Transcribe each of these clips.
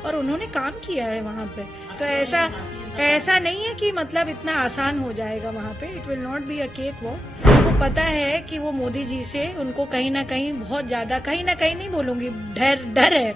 और उन्होंने काम किया है वहाँ पे। तो ऐसा नहीं है कि मतलब इतना आसान हो जाएगा वहाँ पे। It will not be a cake walk. उनको पता है कि वो मोदी जी से उनको कहीं ना कहीं बहुत ज्यादा, कहीं ना कहीं नहीं बोलूंगी, डर है,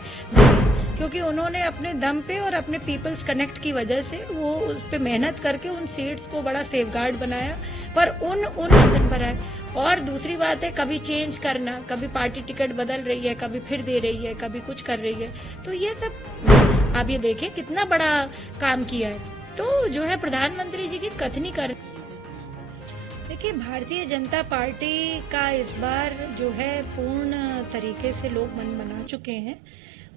क्योंकि उन्होंने अपने दम पे और अपने पीपल्स कनेक्ट की वजह से वो उस पे मेहनत करके उन सीट्स को बड़ा सेफगार्ड बनाया, पर उन आंगन पर है। और दूसरी बात है, कभी चेंज करना, कभी पार्टी टिकट बदल रही है, कभी फिर दे रही है, कभी कुछ कर रही है। तो ये सब आप ये देखें कितना बड़ा काम किया है। तो जो है प्रधानमंत्री जी की कथनी कर, देखिए भारतीय जनता पार्टी का इस बार जो है पूर्ण तरीके से लोग मन बना चुके हैं।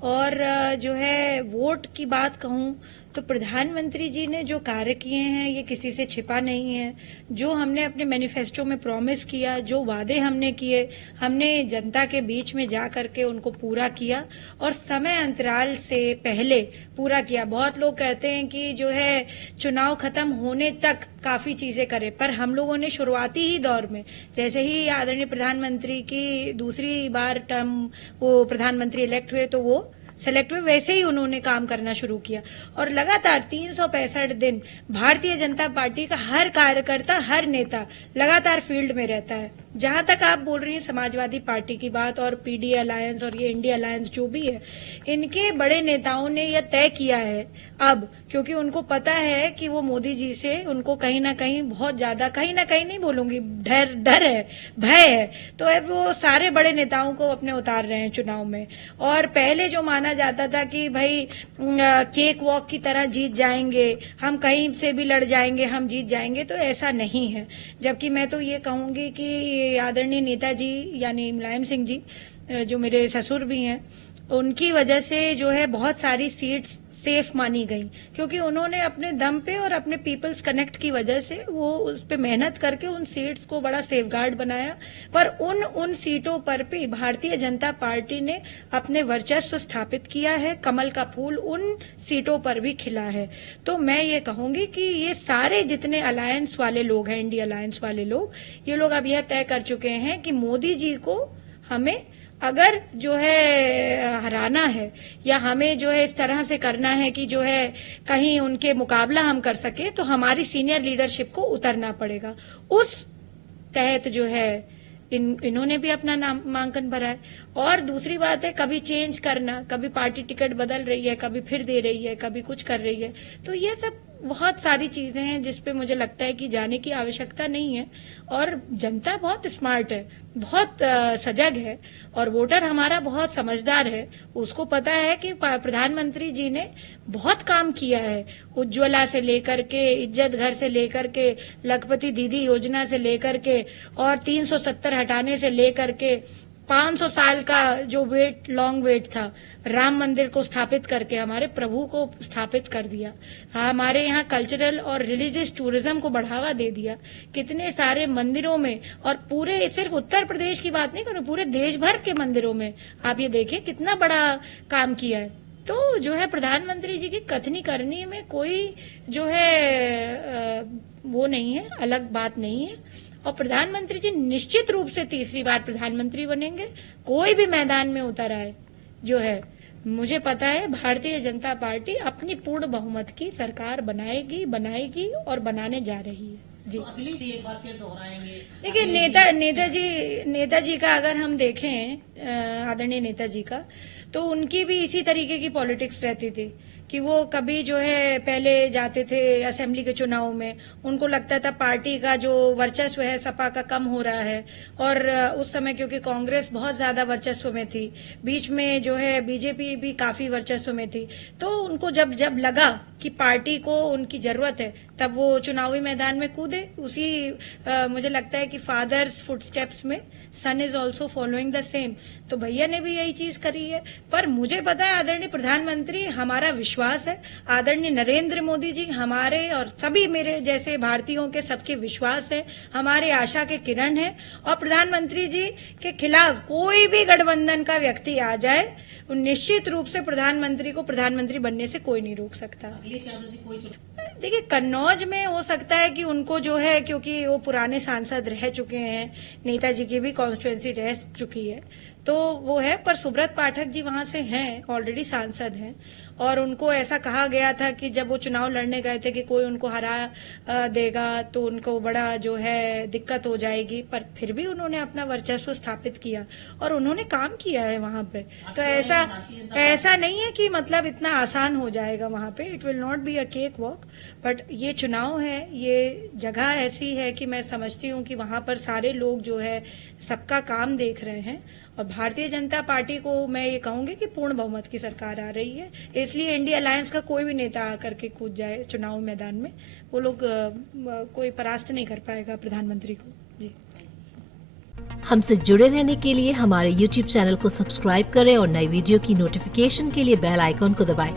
और जो है वोट की बात कहूं तो प्रधानमंत्री जी ने जो कार्य किए हैं ये किसी से छिपा नहीं है। जो हमने अपने मैनिफेस्टो में प्रॉमिस किया, जो वादे हमने किए, हमने जनता के बीच में जा करके उनको पूरा किया और समय अंतराल से पहले पूरा किया। बहुत लोग कहते हैं कि जो है चुनाव खत्म होने तक काफी चीजें करें, पर हम लोगों ने शुरुआती ही दौर में, जैसे ही आदरणीय प्रधानमंत्री की दूसरी बार टर्म वो प्रधानमंत्री इलेक्ट हुए तो वो सेलेक्ट हुए, वैसे ही उन्होंने काम करना शुरू किया। और लगातार 365 दिन भारतीय जनता पार्टी का हर कार्यकर्ता, हर नेता लगातार फील्ड में रहता है। जहां तक आप बोल रही हैं समाजवादी पार्टी की बात और पीडी अलायंस और ये इंडिया अलायंस जो भी है, इनके बड़े नेताओं ने यह तय किया है अब, क्योंकि उनको पता है कि वो मोदी जी से उनको कहीं ना कहीं बहुत ज्यादा, कहीं ना कहीं नहीं बोलूंगी, डर है, भय है। तो अब वो सारे बड़े नेताओं को अपने उतार रहे हैं चुनाव में। और पहले जो माना जाता था कि भाई केक वॉक की तरह जीत जाएंगे, हम कहीं से भी लड़ जाएंगे, हम जीत जाएंगे, तो ऐसा नहीं है। जबकि मैं तो ये कहूंगी कि आदरणीय नेताजी यानी मुलायम सिंह जी, जो मेरे ससुर भी हैं, उनकी वजह से जो है बहुत सारी सीट्स सेफ मानी गई, क्योंकि उन्होंने अपने दम पे और अपने पीपल्स कनेक्ट की वजह से वो उस पे मेहनत करके उन सीट्स को बड़ा सेफगार्ड बनाया। पर उन सीटों पर भी भारतीय जनता पार्टी ने अपने वर्चस्व स्थापित किया है। कमल का फूल उन सीटों पर भी खिला है। तो मैं ये कहूंगी कि ये सारे जितने अलायंस वाले लोग हैं, इंडिया अलायंस वाले लोग, ये लोग अब यह तय कर चुके हैं कि मोदी जी को हमें अगर जो है हराना है या हमें जो है इस तरह से करना है कि जो है कहीं उनके मुकाबला हम कर सके, तो हमारी सीनियर लीडरशिप को उतरना पड़ेगा। उस तहत जो है इन्होंने भी अपना नामांकन भरा है। और दूसरी बात है, कभी चेंज करना, कभी पार्टी टिकट बदल रही है, कभी फिर दे रही है, कभी कुछ कर रही है। तो ये सब बहुत सारी चीजें हैं जिसपे मुझे लगता है कि जाने की आवश्यकता नहीं है। और जनता बहुत स्मार्ट है, बहुत सजग है, और वोटर हमारा बहुत समझदार है। उसको पता है कि प्रधानमंत्री जी ने बहुत काम किया है। उज्ज्वला से लेकर के, इज्जत घर से लेकर के, लखपति दीदी योजना से लेकर के, और 370 हटाने से लेकर के 500 साल का जो लॉन्ग वेट था, राम मंदिर को स्थापित करके हमारे प्रभु को स्थापित कर दिया। हमारे यहाँ कल्चरल और रिलीजियस टूरिज्म को बढ़ावा दे दिया। कितने सारे मंदिरों में, और पूरे सिर्फ उत्तर प्रदेश की बात नहीं करूं, पूरे देश भर के मंदिरों में आप ये देखिए कितना बड़ा काम किया है। तो जो है प्रधानमंत्री जी की कथनी करनी में कोई जो है वो नहीं है, अलग बात नहीं है। और प्रधानमंत्री जी निश्चित रूप से तीसरी बार प्रधानमंत्री बनेंगे, कोई भी मैदान में उतर आए। जो है मुझे पता है भारतीय जनता पार्टी अपनी पूर्ण बहुमत की सरकार बनाएगी और बनाने जा रही है। जी, तो एक बार फिर दोहराएंगे। देखिए नेताजी का अगर हम देखें, आदरणीय नेताजी का, तो उनकी भी इसी तरीके की पॉलिटिक्स रहती थी कि वो कभी जो है पहले जाते थे असेंबली के चुनाव में, उनको लगता था पार्टी का जो वर्चस्व है सपा का कम हो रहा है। और उस समय क्योंकि कांग्रेस बहुत ज्यादा वर्चस्व में थी, बीच में जो है बीजेपी भी काफी वर्चस्व में थी, तो उनको जब लगा कि पार्टी को उनकी जरूरत है, तब वो चुनावी मैदान में कूदे। उसी मुझे लगता है कि फादर्स फुटस्टेप्स में son is also following the same. तो भैया ने भी यही चीज करी है। पर मुझे पता है आदरणीय प्रधानमंत्री, हमारा विश्वास है, आदरणीय नरेंद्र मोदी जी हमारे और सभी मेरे जैसे भारतीयों के सबके विश्वास है, हमारे आशा के किरण है। और प्रधानमंत्री जी के खिलाफ कोई भी गठबंधन का व्यक्ति आ जाए, निश्चित रूप से प्रधानमंत्री को प्रधानमंत्री बनने से कोई नहीं रोक सकता। देखिए कन्नौज में हो सकता है कि उनको जो है, क्योंकि वो पुराने सांसद रह चुके हैं, नेताजी की भी कॉन्स्टिट्यूएंसी रह चुकी है, तो वो है। पर सुब्रत पाठक जी वहां से हैं, ऑलरेडी सांसद हैं, और उनको ऐसा कहा गया था कि जब वो चुनाव लड़ने गए थे कि कोई उनको हरा देगा तो उनको बड़ा जो है दिक्कत हो जाएगी, पर फिर भी उन्होंने अपना वर्चस्व स्थापित किया और उन्होंने काम किया है वहां पे। तो ऐसा नहीं है कि मतलब इतना आसान हो जाएगा वहां पे। It will not be a cake walk, but ये चुनाव है, ये जगह ऐसी है कि मैं समझती हूँ कि वहां पर सारे लोग जो है सबका काम देख रहे हैं और भारतीय जनता पार्टी को मैं ये कहूंगी कि पूर्ण बहुमत की सरकार आ रही है। इसलिए इंडिया अलायंस का कोई भी नेता आकर के कूद जाए चुनाव मैदान में, वो लोग कोई परास्त नहीं कर पाएगा प्रधानमंत्री को। जी, हमसे जुड़े रहने के लिए हमारे YouTube चैनल को सब्सक्राइब करें और नई वीडियो की नोटिफिकेशन के लिए बेल आइकॉन को दबाएं।